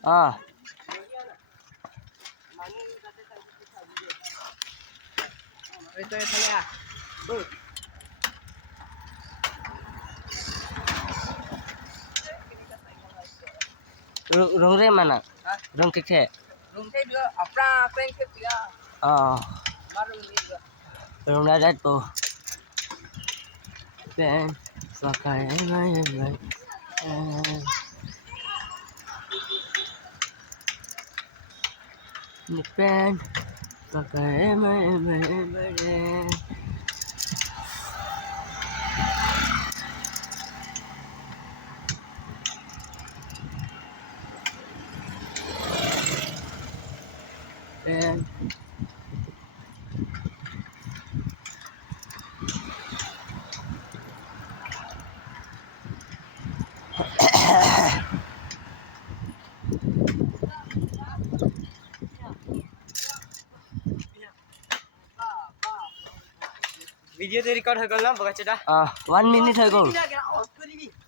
Ah. Ito yung pala ah. Bro. Rung re mana? Rung kike. Rung ke dia अपना friend के दिया Ah. मारो नहीं Rung dadat po. Ben pakai mai. Ni ben pakai mai. Ben video तो record हो गल ना बगा चटा 1 minute हो गो